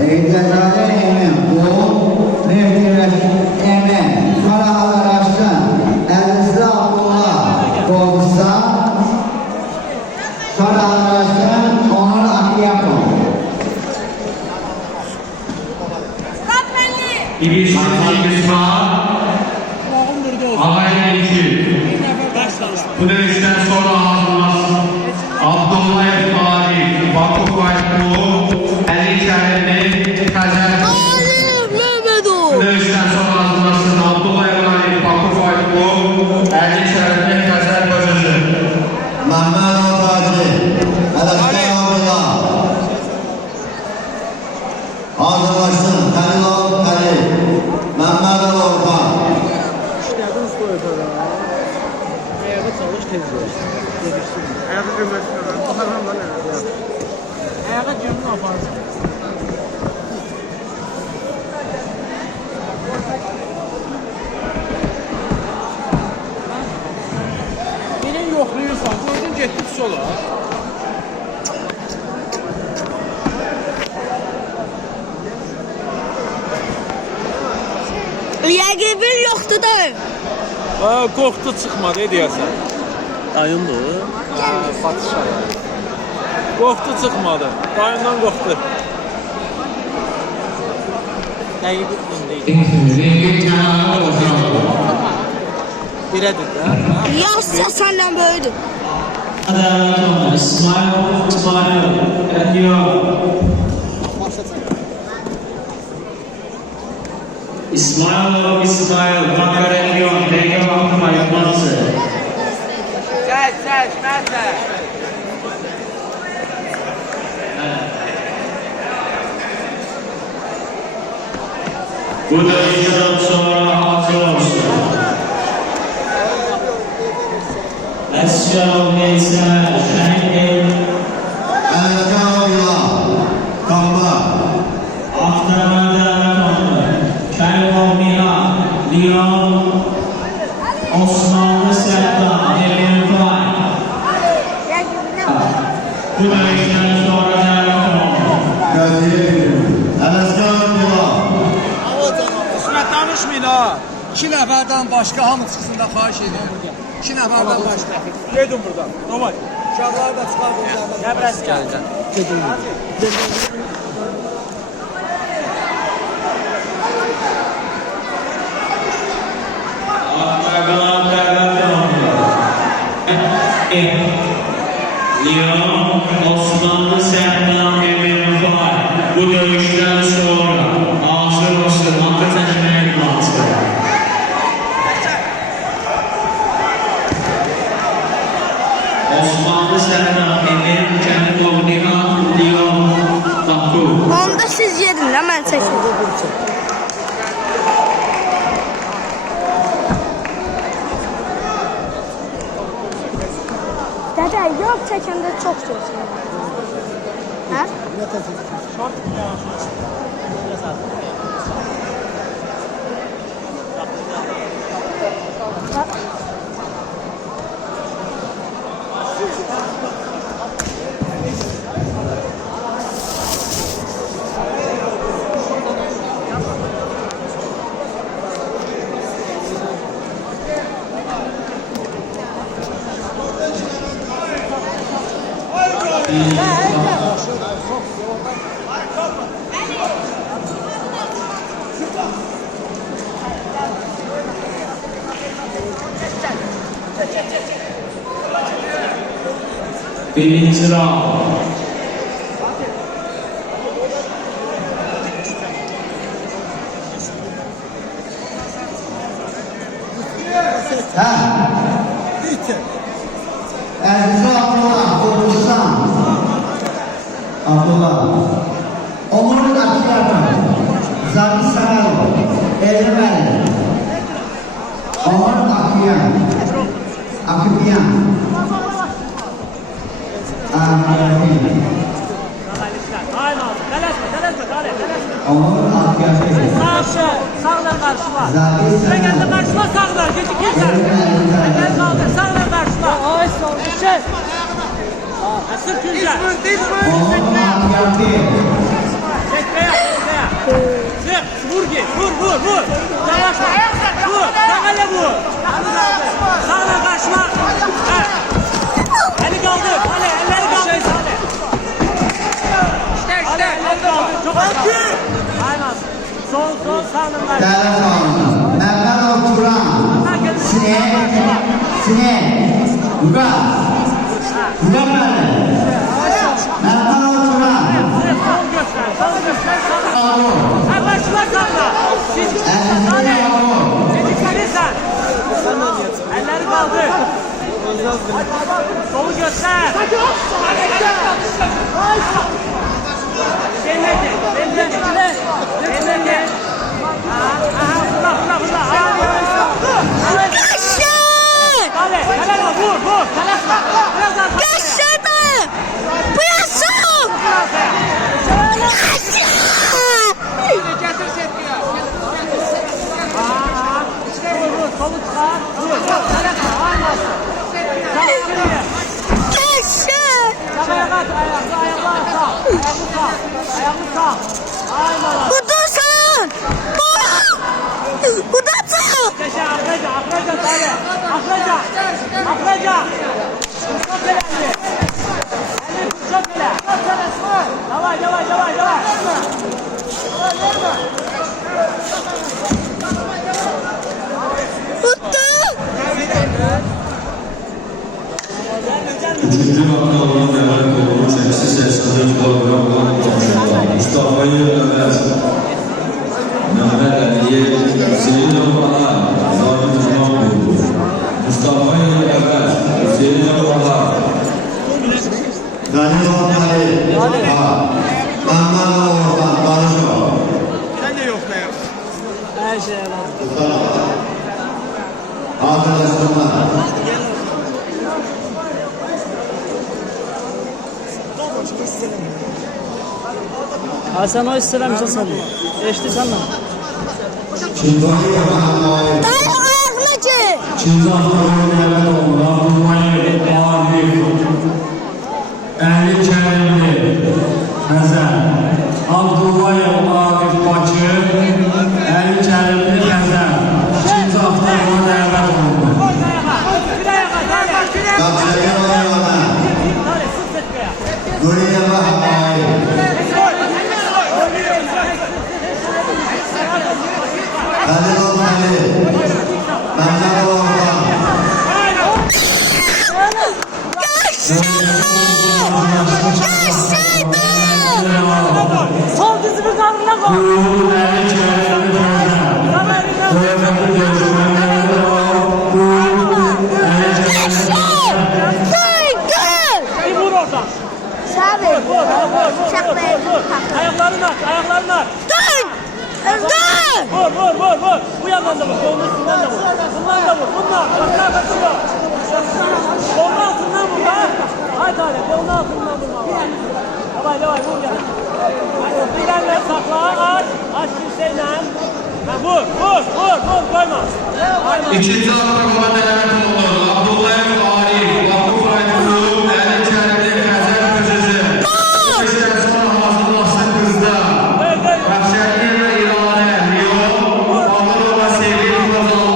Eğitimlerde emin, bu mevkiler emin, Karahalar Aşkın, Elbisli Abdullah, Doğdustan, Karahalar Aşkın, Onur Akiyakon. İbis İsmail, Ağay Elçi. Bu dövüşten sonra hazırlasın. Abdullah Efali, Vakıf Aykulu, Ali Şerif'in Kazer. Bu dövüşten sonra hazırlasın. Abdullah Efali, Vakıf Aykulu, Ali Şerif'in Kazer Bacısı. Mehmet Ortacı, Elbisli Abdullah. Hazırlaşsın, Halil Halil, Mehmet Orta. İşlerden koyuyor da. Ayağa çalış tezgah. Ayağa gömüşler. Bakalım da ne? Ayağa gömün aparsın. Birini yoxlayırsan, gördün getdik sola. Yəqin yoxdur da. Qorxdu çıxmadı, deyəsən. Dayındır. Fatih Şahin. Qorxdu çıxmadı. Dayından qorxdu. Dəqiq birədir də. Yazsa səndən böyüdür. İsmail, Ediyor. İsmail, Bakar Ediyor, Leyla Bakıma yapması. Səs, məsə. Bu dövüşten sonra hazır olsun. Esra Veysel, Şengel, Elbisli Abdullah, Kamba. Aktarmada Kayvo Miha, Leon, Osmanlı Sertan, Emir Fay. Bu dövüşten sonra devam oldu. Elbisli Abdullah. İsmət danışmayın ha. 2 nəfərdən başqa hamı çıxsın da xahiş edirəm burada. 2 nəfərdən başqa. Gedin buradan. Davay. Uşaqlar da çıxar buradan. Qəbrəs gələcək. Gedin. Leon, Osmanlı Sertan, Emir Fay. Bu dövüşten sonra hazır olsun. Hakkı seçmeyen batı. Osmanlı Sertan, Emir Kayvo Miha, Leon, Bakı. Onda siz yedin də mən çəkim. Dədə, yox çəkəndə çox söz. Hə? Birinci round. Elbisli Abdullah, Doğdustan. Abdullah. Onur Akiyakon. Zaki Sanalo. Elmeli. Onur Akiyan. Akiyan. Onur Akiyakon. Sağlar karşıma. Zaki Sen geldi Sanalo. karşıma sağlar. Gecik yeter. Gel sağlar. Sağlar karşıma. Ay sağlar. Şey. Asıl Gülcan. Onur Akiyakon. Çekmeye. Aynen. Son sandım var. Değerli sağolun. Mehmet Turan. Sinek. Lukas. Lukas nerede? Mehmet Turan. Son göster. Ağur. Sen başına kalma. Elini ağur. Sen. Elleri kaldır. Solu göster. Demedi. Hadi, kalema vur. Gösterme! Bıraksın! İşte vur. Solu çıkar. Vur. Kalema. Aymasın. Göster! Ayaklar sağ. Ayaklı sağ. Aynen. Buradasın! Buradasın! Yaşa Afraca tane. Afraca. Çok önemli. Elini çok önemli. Yavaş. Tuttu! Üçüncü hafta olan değerli kolu çekisi sesleri program olan konuşmalar. Mustafa Yılmaz, Mehmet Aliye, Hüseyin Oğlan'a, Zabit Uzman Bey'dir. Mustafa Yılmaz, Hüseyin Oğlan'a, Danilo Halil. Mehmet Orhan. Barışo. Sen de yok ne? Her şeye bak. Arkadaşlarına. Hasan o istiramışa sanıyor. Eşti sanma. Çintoyu Mahamayı. Dayı ayaklıcı! Çinci haftaların değerli kolu, Abdülmayı, Arif, Əli Kərimli, Xəzər, Abdullayev, Arif Bakı, Əli Kərimli, Xəzər. Çinci haftaların değerli kolu. Bakşaya Oğlan'a. Nuriye Mahamayı. Danilo Halil. Mehmet Orhan. Sol dizimi karnına koy. Əli Kərimli, Xəzər. Bir vur oradan. Sabi! Vur. Şaklayın. Ayaklarını aç. Dur! Dur! Vur. Bu yandan da vur. Kolun üstünden de vur. Bundan da vur. Bunlar kaçıyor. Kolun altından vur lan. Haydi. Kolun altından vur. Yavaş vur ya. Bilenle sakla. Aç kimseyle. Vur. Koyma. İkinci hafta olan değerli kolu, Abdullayev Arif, Vakıf Aydınlığı, Əli Kərimli, Xəzər Qızıcı. Bu işten sonra hazırlaşsın kızda. Bəxşətli ve İranə, Riyon, Bağırova Sevgili Kozal.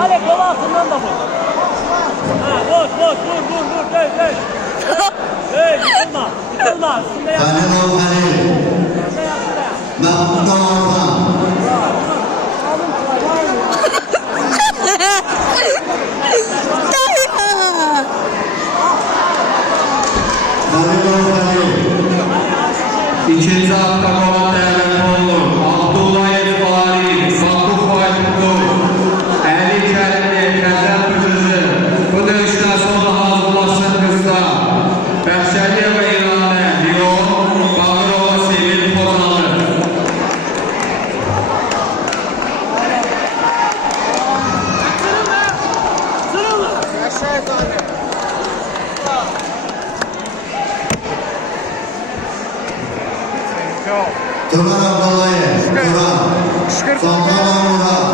Hadi kol altından da vur. Vur. Döy. Yıkılma. Üstünde yap. Danilo Halil. Mehmet Orhan. Danilo Halil. İkinci hafta olan değerli kolu, Abdullayev Arif, Vakıf Aydınlığı, Əli Kərimli, Xəzər Qızıcı. Bu dövüşten sonra hazırlaşsın kızda. Bəxşəli ve İranə, Riyon, Bağırova Sevgili Kozal. Turan Abdullayev. Turan. Sultan Murat.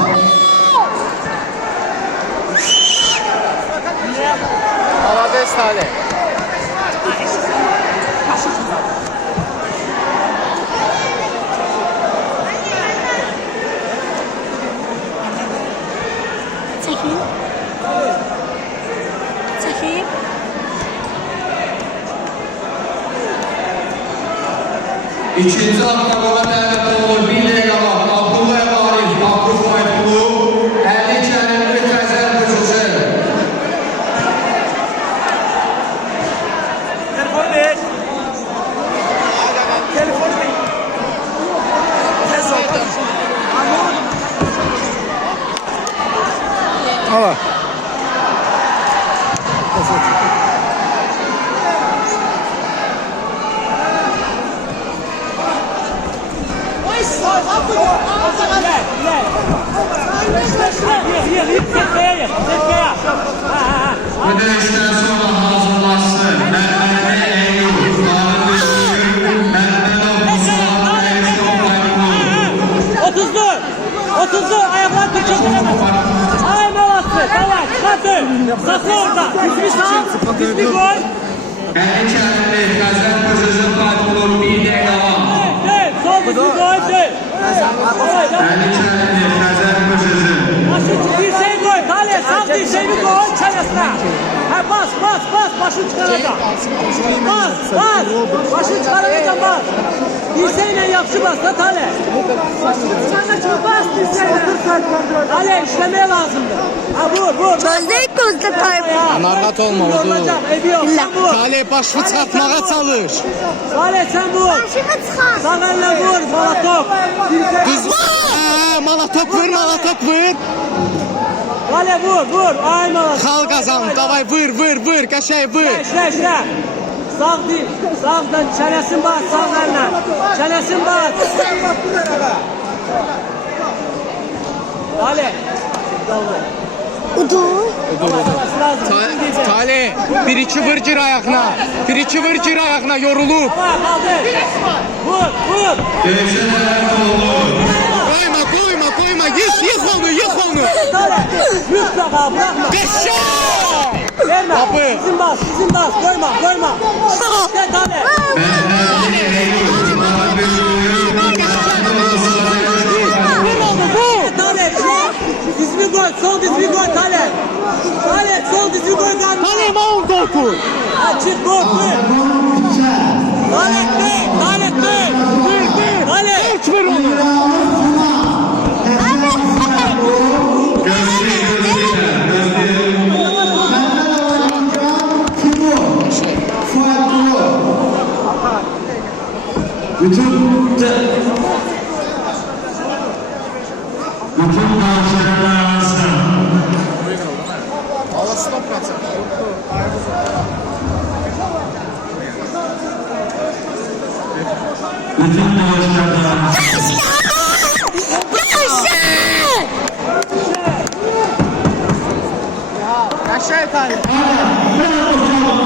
Alades tane. Çekeyim. İkinci avtogama dəvət olunur. Bir dəqiqə var. Abdullayev Arif, Abdul Fayt Klub, 52 əlində Xəzər qızıcı. Telefon ver. Telefon ver. Tez ol. Hala. Ödəyişdən sonra hazırlaşsın. Məhmədi Eyyub, Tarık Özgür, Məhmədov Mustafa Dəyişdə Fayt Klub. 34 ayaklar Türkçe. Ay Malatya, davay, çıkartın. Sakla orada. Dizmi sağ, dizmi gol. 52 əlində Xəzər qızıcı Fayt Klub, bir dəqiqə var. Değil, sol dizmi gol değil. 52 əlində Xəzər qızıcı. Dirseği koy, Tale, sağ dirseğini koy, çenesine. Ha bas, başını çıkaracak. Bas, başını çıkaracak bas. Dirseğiyle yapışı bas da Tale. Bas dirseğiyle. Tale işlemeye lazımdı. Ha vur. Gözde kayıp. Narahat olma oldu. Olacak, Ediyor, sen vur. Tale başını çarpmağa çalış. Tale sen vur. Başımı çıkar. Sağ elle vur, Malatop. Düz. Malatop vur. Tale vur. Ay Malatop. Kal kazan. Davay vur. Kaşay vur. İşle. Sağ değil. Sağdan çenesin bas, sağ elle. Çenesin bas. Tale. Udu. Tale 1-2 vur gir ayağına. 1-2 vur gir ayağına yorulup. Tamam kaldır. Vur. Döyüşə dəvət olunur. Koyma. Yık onu. Tale. Mutlaka bırakma. Beşe. Verme. Kapı. Sizin bas. Koyma. İşte Tale. Məhmədi Eyyub, Tarık Özgür, Məhmədov Mustafa Dəyişdə Fayt Klub. Tale. Dizmi koy. Sol dizmi koy Tale. Tale sol dizmi koy. Tale maun topu. Çık vur. Tale. Hiç ver onu. Bütün tavsiyeler arasında. Bütün tavsiyeler arasında. Kaşay Tale. Ben o zaman